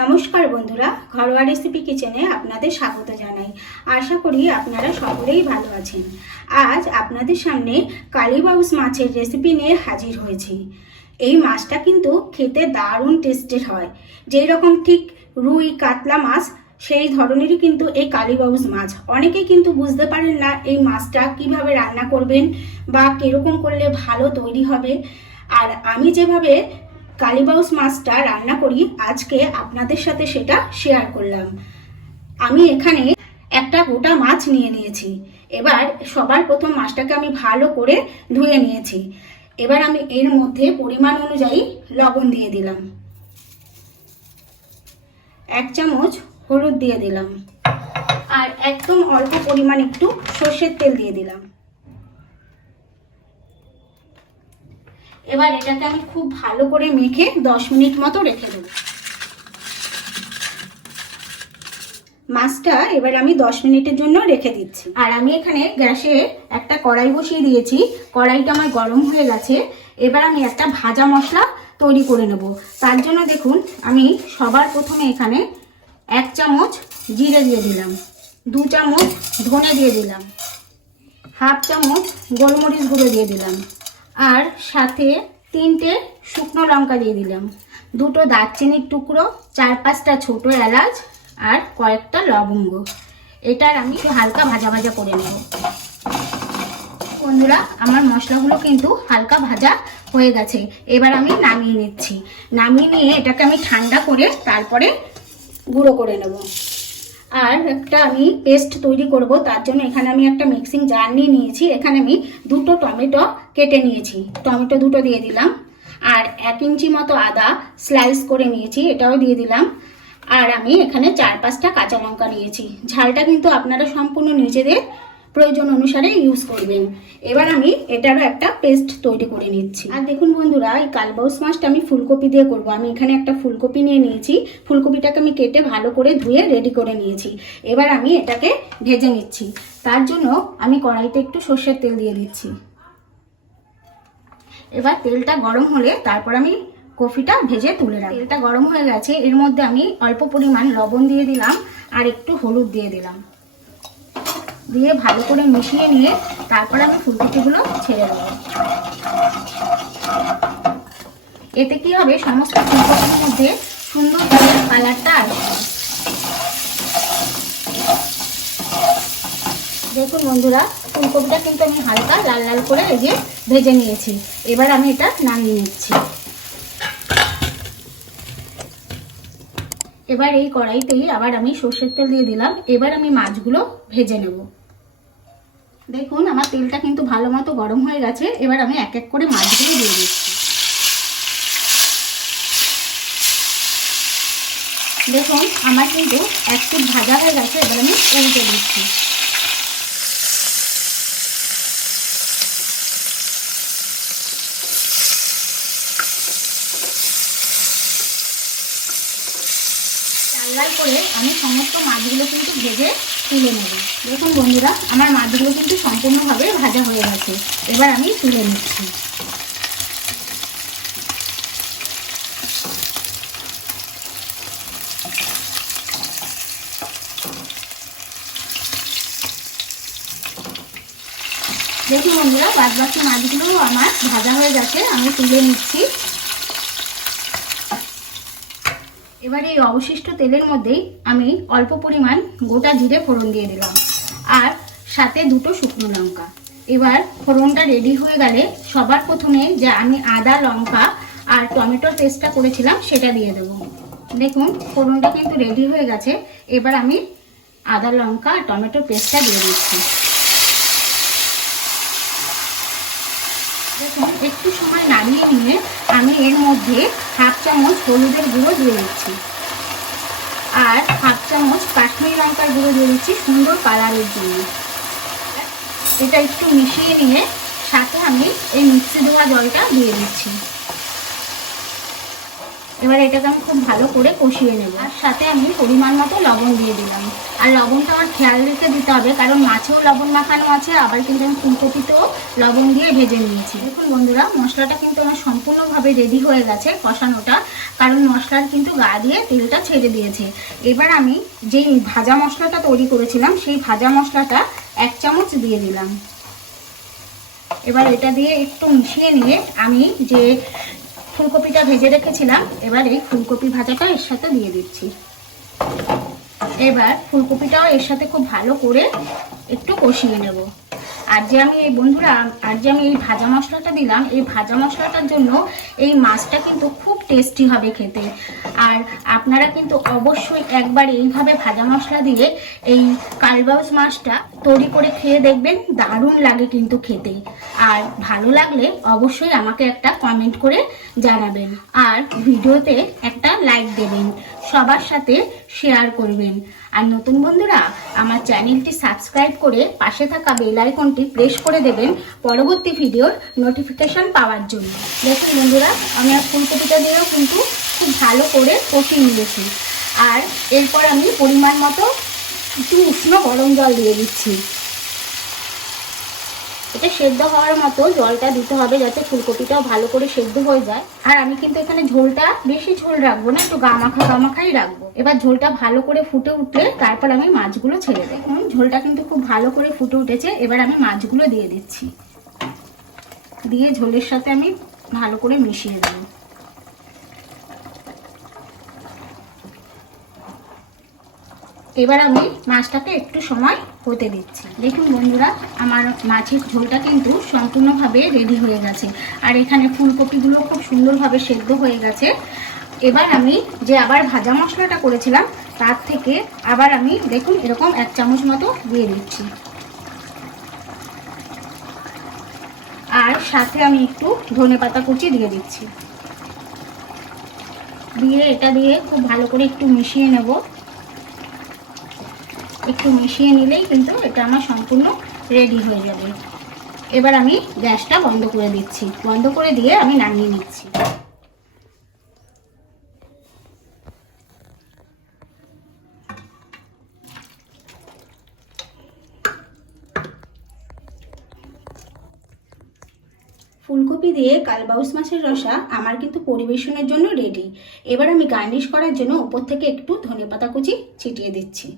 নমস্কার বন্ধুরা, ঘরোয়া রেসিপি কিচেনে আপনাদের স্বাগত জানাই। আশা করি আপনারা সকলেই ভালো আছেন। আজ আপনাদের সামনে কালীবাউস মাছের রেসিপি নিয়ে হাজির হয়েছি। এই মাছটা কিন্তু খেতে দারুণ টেস্টের হয়। যেই রকম ঠিক রুই কাতলা মাছ সেই ধরনেরই কিন্তু এই কালীবাউস মাছ। অনেকেই কিন্তু বুঝতে পারেন না এই মাছটা কিভাবে রান্না করবেন বা কিরকম করলে ভালো তৈরি হবে। আর আমি যেভাবে কালীবাউস মাছটা রান্না করি আজকে আপনাদের সাথে সেটা শেয়ার করলাম। আমি এখানে একটা গোটা মাছ নিয়ে নিয়েছি। এবার সবার প্রথম মাছটাকে আমি ভালো করে ধুয়ে নিয়েছি। এবার আমি এর মধ্যে পরিমাণ অনুযায়ী লবণ দিয়ে দিলাম, 1 চামচ হলুদ দিয়ে দিলাম, আর একদম অল্প পরিমাণ একটু সর্ষের তেল দিয়ে দিলাম। এবার এটাকে আমি খুব ভালো করে মেখে 10 মিনিট মতো রেখে দেব। মাছটা এবার আমি 10 মিনিটের জন্য রেখে দিচ্ছি। আর আমি এখানে গ্যাসে একটা কড়াই বসিয়ে দিয়েছি। কড়াইটা আমার গরম হয়ে গেছে। এবার আমি একটা ভাজা মশলা তৈরি করে নেব। তার জন্য দেখুন আমি সবার প্রথমে এখানে 1 চামচ জিরে দিয়ে দিলাম, 2 চামচ ধনে দিয়ে দিলাম, 1/2 চামচ গোলমরিচ গুঁড়ো দিয়ে দিলাম, আর সাথে 3টে শুকনো লঙ্কা দিয়ে দিলাম, 2টো দারচিনির টুকরো, 4-5টা ছোট এলাচ আর কয়েকটা লবঙ্গ। এটার আমি হালকা ভাজা ভাজা করে নেব। বন্ধুরা, আমার মশলাগুলো কিন্তু হালকা ভাজা হয়ে গেছে। এবার আমি নামিয়ে নিচ্ছি। নামিয়ে নিয়ে এটাকে আমি ঠান্ডা করে তারপরে গুঁড়ো করে নেব। আর একটা আমি পেস্ট তৈরি করব, তার জন্য এখানে আমি একটা মিক্সিং জার নিয়ে নিয়েছি। এখানে আমি 2টো টমেটো কেটে নিয়েছি, টমেটো 2টো দিয়ে দিলাম। আর 1 ইঞ্চি মতো আদা স্লাইস করে নিয়েছি, এটাও দিয়ে দিলাম। আর আমি এখানে 4-5টা কাঁচা লঙ্কা নিয়েছি। ঝালটা কিন্তু আপনারা সম্পূর্ণ নিজেদের প্রয়োজন অনুসারে ইউজ করবেন। এবার আমি এটারও একটা পেস্ট তৈরি করে নিচ্ছি। আর দেখুন বন্ধুরা, এই কালবাউস মাছটা আমি ফুলকপি দিয়ে করব। আমি এখানে একটা ফুলকপি নিয়ে নিয়েছি। ফুলকপিটাকে আমি কেটে ভালো করে ধুয়ে রেডি করে নিয়েছি। এবার আমি এটাকে ভেজে নিচ্ছি। তার জন্য আমি কড়াইতে একটু সর্ষের তেল দিয়ে দিচ্ছি। এবার তেলটা গরম হলে তারপর আমি কফিটা ভেজে তুলে রাখবো। তেলটা গরম হয়ে গেছে, এর মধ্যে আমি অল্প পরিমাণ লবণ দিয়ে দিলাম আর একটু হলুদ দিয়ে দিলাম। দিয়ে ভালো করে মিশিয়ে নিয়ে তারপর আমি ফুলকপিগুলো ছেড়ে দেবো। এতে কি হবে, সমস্ত ফুলকপির মধ্যে সুন্দর কালারটা আসবে। দেখুন বন্ধুরা, ফুলকপিটা কিন্তু আমি হালকা লাল লাল করে এই যে ভেজে নিয়েছি। এবার আমি এটা নামিয়ে নিচ্ছি। এবার এই কড়াইতেই আবার আমি সর্ষের তেল দিয়ে দিলাম। এবার আমি মাছগুলো ভেজে নেব। দেখুন আমার তেলটা কিন্তু ভালো মতো গরম হয়ে গেছে। এবার আমি এক এক করে মাছগুলো দিয়ে দিচ্ছি। দেখুন আমার কিন্তু এক পিঠ ভাজা হয়ে গেছে। এবার আমি উল্টে দিচ্ছি। লাল করে আমি সমস্ত মাছগুলো কিন্তু ভেজে তুলে নেব। দেখুন বন্ধুরা, আমার মাছগুলো কিন্তু সম্পূর্ণভাবে ভাজা হয়ে গেছে। এবার আমি তুলে নিচ্ছি। দেখুন বন্ধুরা, বাদবাকি মাছগুলো আমার ভাজা হয়ে গেছে, আমি তুলে নিচ্ছি। এবার এই অবশিষ্ট তেলের মধ্যেই আমি অল্প পরিমাণ গোটা জিরে ফোড়ন দিয়ে দিলাম আর সাথে 2টো শুকনো লঙ্কা। এবার ফোড়নটা রেডি হয়ে গেলে সবার প্রথমে যে আমি আদা লঙ্কা আর টমেটোর পেস্টটা করেছিলাম সেটা দিয়ে দেব। দেখুন ফোড়নটা কিন্তু রেডি হয়ে গেছে। এবার আমি আদা লঙ্কা আর টমেটোর পেস্টটা দিয়ে দিচ্ছি। দেখুন একটু সময় নাড়িয়ে নিয়ে আমি এর মধ্যে 1/2 চামচ হলুদের গুঁড়ো দিয়ে দিচ্ছি আর 1/2 চামচ কাশ্মীরি লঙ্কার গুঁড়ো দিয়ে দিচ্ছি সুন্দর কালারের জন্য। এটা একটু মিশিয়ে নিয়ে সাথে আমি এই মিক্সি ধোয়া জলটা দিয়ে দিচ্ছি। এবার এটাকে আমি খুব ভালো করে কষিয়ে নেব। আর সাথে আমি পরিমাণ মতো লবণ দিয়ে দিলাম। আর লবণটা আমার খেয়াল রেখে দিতে হবে, কারণ মাছেও লবণ মাখানো আছে, আবার কিন্তু আমি ফুলকপিতেও লবণ দিয়ে ভেজে নিয়েছি। দেখুন বন্ধুরা, মশলাটা কিন্তু আমার সম্পূর্ণভাবে রেডি হয়ে গেছে কষানোটা, কারণ মশলার কিন্তু গা দিয়ে তেলটা ছেড়ে দিয়েছে। এবার আমি যেই ভাজা মশলাটা তৈরি করেছিলাম সেই ভাজা মশলাটা 1 চামচ দিয়ে দিলাম। এবার এটা দিয়ে একটু মিশিয়ে নিয়ে আমি যে ফুলকপিটা ভেজে রেখেছিলাম, এবার এই ফুলকপি ভাজাটা এর সাথে দিয়ে দিচ্ছি। এবার ফুলকপিটাও এর সাথে খুব ভালো করে একটু কষিয়ে নেব। আর যে আমি এই বন্ধুরা এই ভাজা মশলাটা দিলাম, এই ভাজা মশলাটার জন্য এই মাছটা কিন্তু খুব টেস্টি হবে খেতে। আর আপনারা কিন্তু অবশ্যই একবার এইভাবে ভাজা মশলা দিয়ে এই কালবাউস মাছটা তৈরি করে খেয়ে দেখবেন, দারুণ লাগে কিন্তু খেতে। আর ভালো লাগলে অবশ্যই আমাকে একটা কমেন্ট করে জানাবেন, আর ভিডিওতে একটা লাইক দেবেন, সবার সাথে শেয়ার করবেন। আর নতুন বন্ধুরা আমার চ্যানেলটি সাবস্ক্রাইব করে পাশে থাকা বেল আইকনটি প্রেস করে দেবেন পরবর্তী ভিডিওর নোটিফিকেশন পাওয়ার জন্য। দেখুন বন্ধুরা, আমি আর ফুলকপিটা দিয়েও কিন্তু খুব ভালো করে কষিয়ে নিয়েছি। আর এরপর আমি পরিমাণ মতো একটু উষ্ণ গরম জল দিয়ে দিচ্ছি। এটা সেদ্ধ হওয়ার মতো জলটা দিতে হবে, যাতে ফুলকপিটাও ভালো করে সেদ্ধ হয়ে যায়। আর আমি কিন্তু এখানে ঝোলটা বেশি ঝোল রাখবো না, একটু গামাখাই রাখবো। এবার ঝোলটা ভালো করে ফুটে উঠলে তারপর আমি মাছগুলো ছেড়ে দেবো। ঝোলটা কিন্তু খুব ভালো করে ফুটে উঠেছে। এবার আমি মাছগুলো দিয়ে দিচ্ছি, দিয়ে ঝোলের সাথে আমি ভালো করে মিশিয়ে দেবো। এবার আমি মাছটাকে একটু সময় হতে দিচ্ছি। দেখুন বন্ধুরা, আমার মাছের ঝোলটা কিন্তু সম্পূর্ণভাবে রেডি হয়ে গেছে। আর এখানে ফুলকপিগুলো খুব সুন্দরভাবে সেদ্ধ হয়ে গেছে। এবার আমি যে আবার ভাজা মশলাটা করেছিলাম তার থেকে আবার আমি দেখুন এরকম 1 চামচ মতো দিয়ে দিচ্ছি। আর সাথে আমি একটু ধনেপাতা কুচি দিয়ে দিচ্ছি। দিয়ে এটা দিয়ে খুব ভালো করে একটু মিশিয়ে নেব। একটু মিশিয়ে নিলেই কিন্তু এটা আমার সম্পূর্ণ রেডি হয়ে যাবে। এবার আমি গ্যাসটা বন্ধ করে দিচ্ছি। বন্ধ করে দিয়ে আমি নামিয়ে নিচ্ছি। ফুলকপি দিয়ে কালবাউস মাছের রসা আমার কিন্তু পরিবেশনের জন্য রেডি। এবার আমি গার্নিশ করার জন্য উপর থেকে একটু ধনেপাতা কুচি ছিটিয়ে দিচ্ছি।